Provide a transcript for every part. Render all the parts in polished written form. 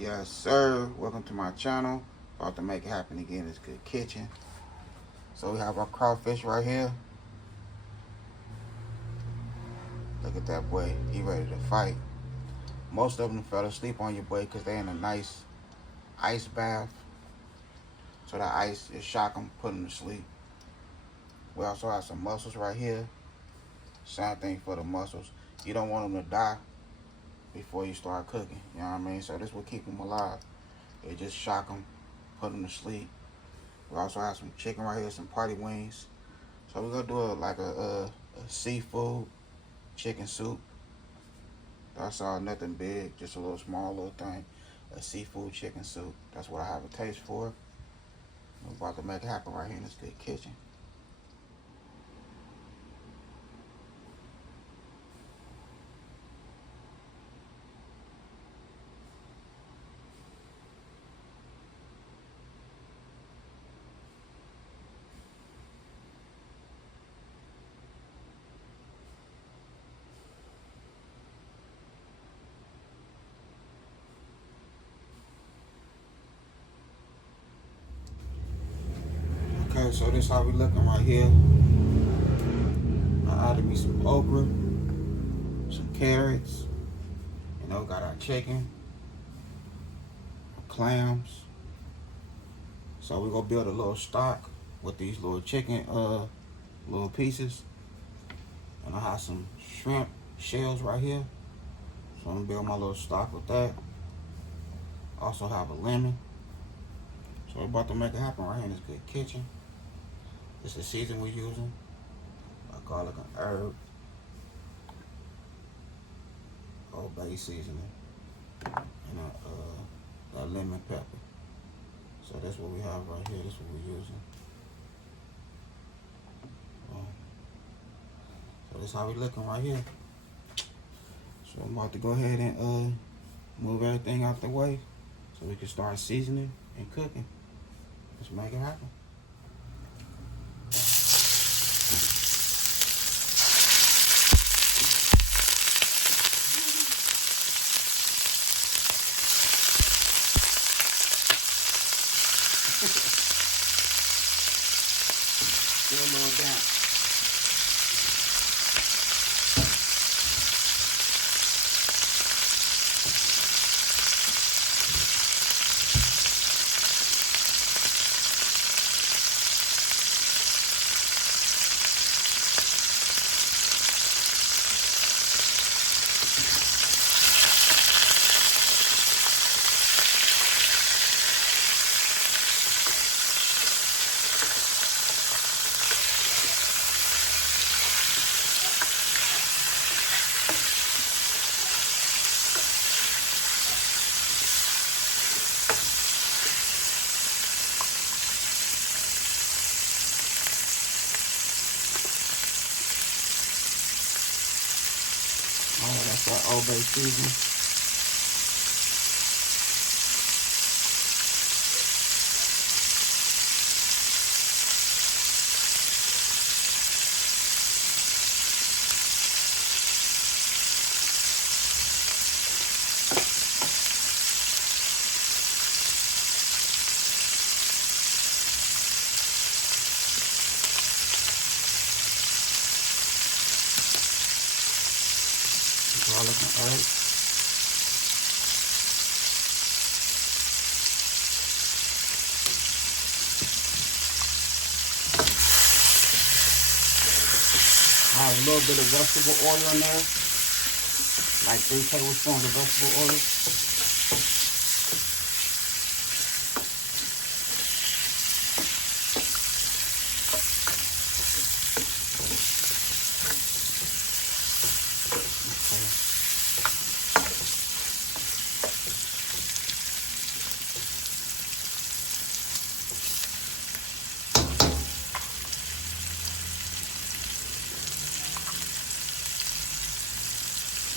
Yes, sir. Welcome to my channel. About to make it happen again. It's Good Kitchen. So we have our crawfish right here. Look at that boy. He ready to fight. Most of them fell asleep on your boy because they in a nice ice bath. So that ice is shock them, put them to sleep. We also have some mussels right here. Same thing for the mussels. You don't want them to die before you start cooking. You know what I mean? So this will keep them alive. It just shock them, put them to sleep. We also have some chicken right here, some party wings. So we're gonna do a seafood chicken soup. That's all, nothing big, just a little small little thing. A seafood chicken soup. That's what I have a taste for. We're about to make it happen right here in this Good Kitchen. Okay, so this how we looking right here. I added me some okra, some carrots, got our chicken, clams. So we're gonna build a little stock with these little chicken little pieces. And I have some shrimp shells right here. So I'm gonna build my little stock with that. Also have a lemon. So we're about to make it happen right here in this Good Kitchen. This is the season we're using. Garlic and herb. Old Bay seasoning. And that lemon pepper. So that's what we have right here. That's what we're using. So that's how we looking right here. So I'm about to go ahead and move everything out the way so we can start seasoning and cooking. Let's make it happen. Still a little damp. That's our Old Bay seasoning. Garlic and herb. I have a little bit of vegetable oil in there, like 3 tablespoons of vegetable oil.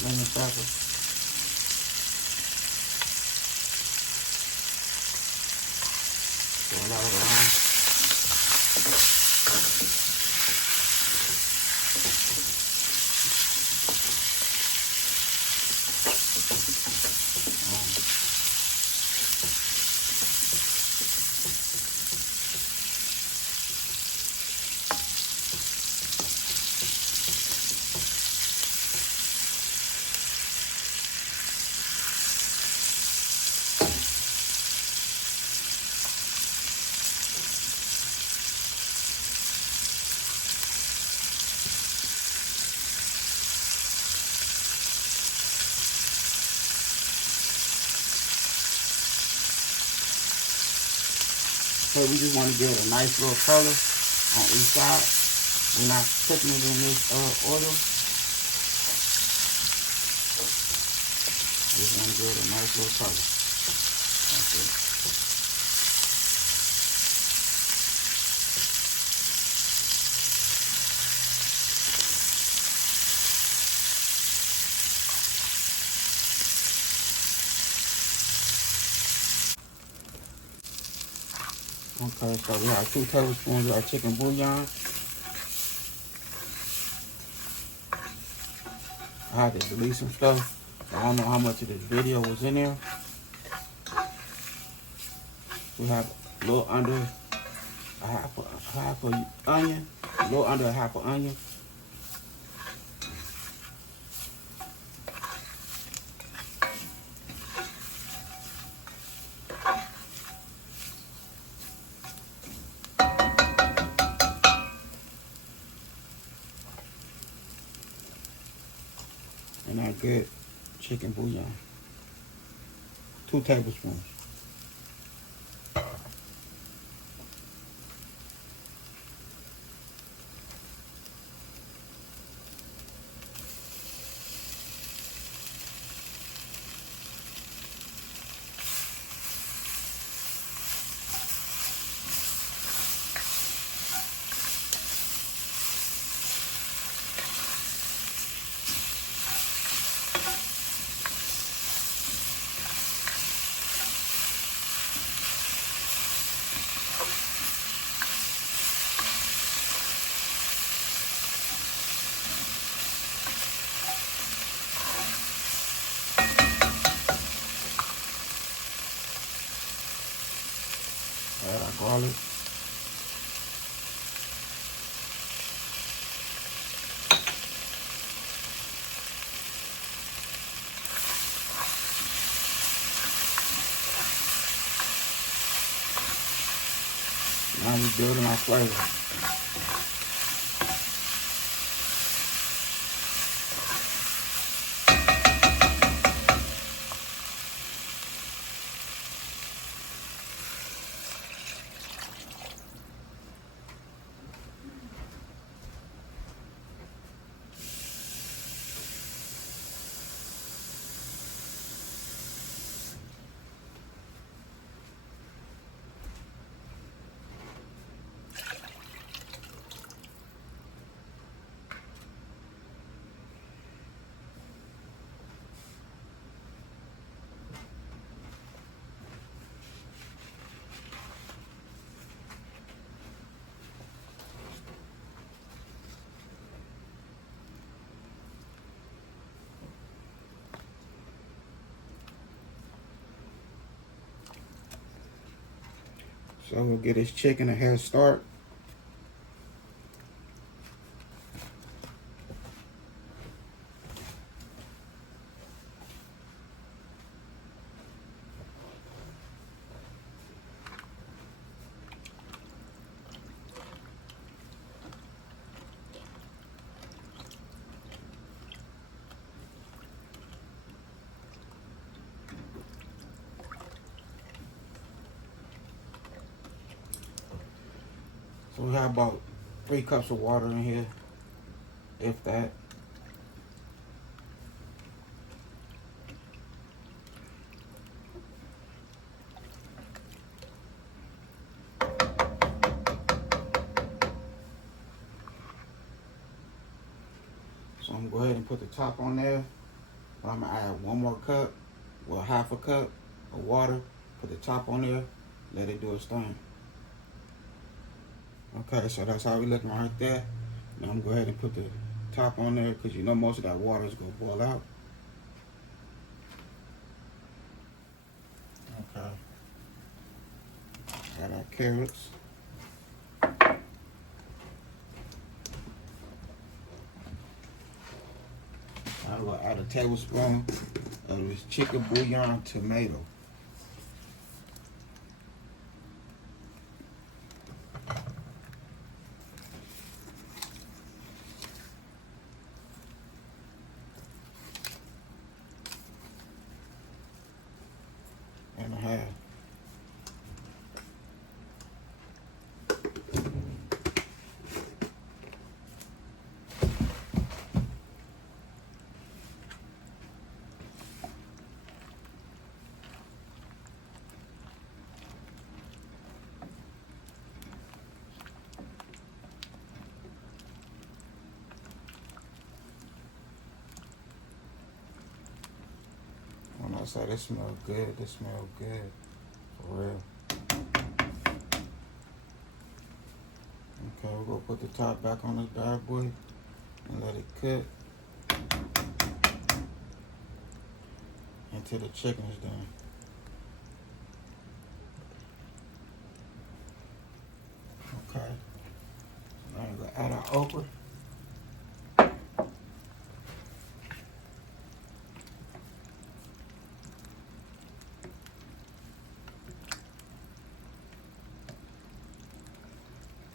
Lemon pepper. Throw that around. Okay, we just want to give it a nice little color on each side. We're not cooking it in this oil. Just want to give it a nice little color. That's it. Okay, so we have 2 tablespoons of our chicken bouillon. I had to delete some stuff. I don't know how much of this video was in there. We have a little under a half a onion, a little under a half an onion. And our good chicken bouillon. 2 tablespoons. Add our garlic. Now we're building our flavor. So we'll get this chicken a head start. So we have about 3 cups of water in here, if that. So I'm gonna go ahead and put the top on there. But I'm gonna add 1 more cup, well, half a cup of water. Put the top on there, let it do its thing. Okay, so that's how we looking right there. Now I'm gonna go ahead and put the top on there because you know most of that water is gonna boil out. Okay. Add our carrots. I will add a tablespoon of this chicken bouillon tomato. And a half. I say this smells good. This smells good. For real. Okay, we're gonna put the top back on this bad boy and let it cook until the chicken is done. Okay. Now we're gonna add our okra.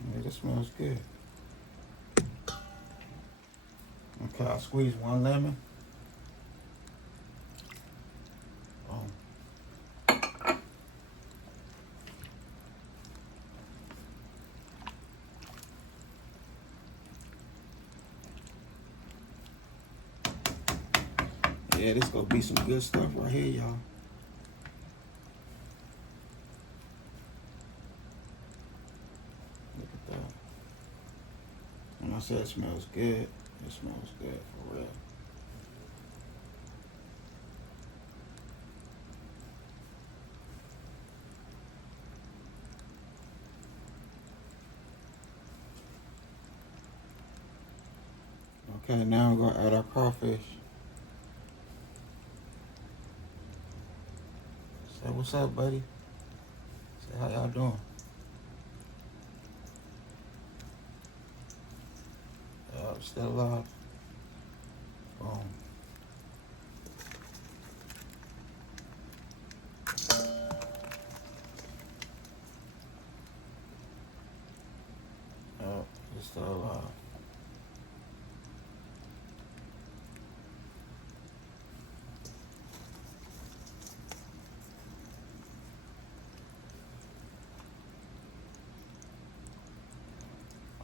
Yeah, this smells good. Okay, I'll squeeze 1 lemon. Boom. Yeah, this gonna be some good stuff right here, y'all. Look at that. When I say it smells good, it smells good for real. Okay, now we're gonna add our crawfish. Say what's up, buddy. Say how y'all doing. Still alive. Boom. It's still alive.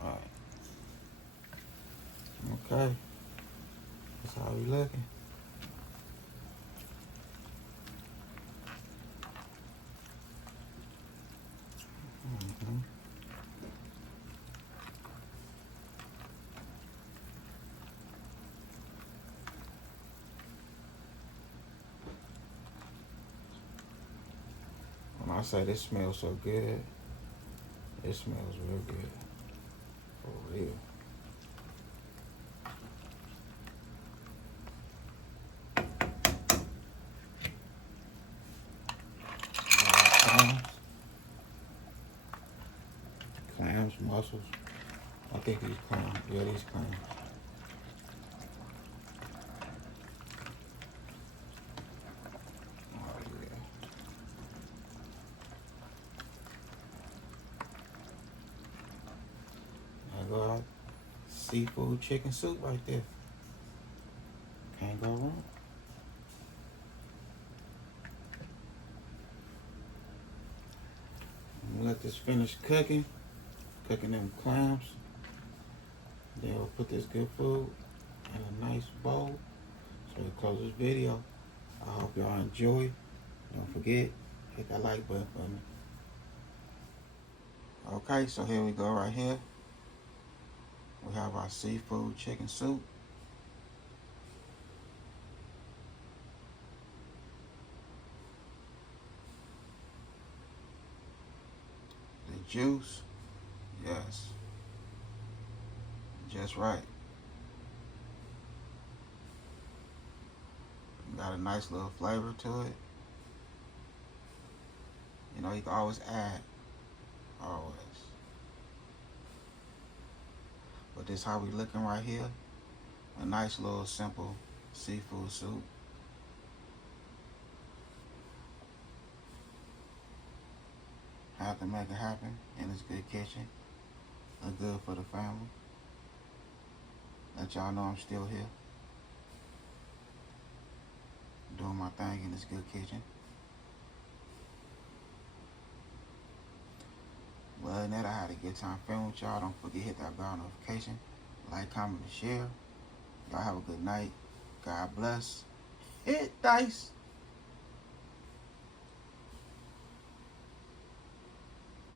Alright. Okay. That's how we looking. When I say this smells so good, it smells real good. For real. Clams, mussels. I think these clams. Yeah, these clams. Oh yeah. There go our seafood chicken soup right there. Can't go wrong. Let this finish cooking them clams. Then we'll put this good food in a nice bowl. So we'll close this video. I hope y'all enjoy. Don't forget, hit that like button for me. Okay, so here we go right here. We have our seafood chicken soup. The juice, yes, just right. Got a nice little flavor to it. You know, you can always add, always. But this how we looking right here. A nice little simple seafood soup. Have to make it happen in this good kitchen. Look good for the family. Let y'all know I'm still here. Doing my thing in this good kitchen. Well, other than that, I had a good time filming with y'all. Don't forget to hit that bell notification. Like, comment, and share. Y'all have a good night. God bless. Hit dice.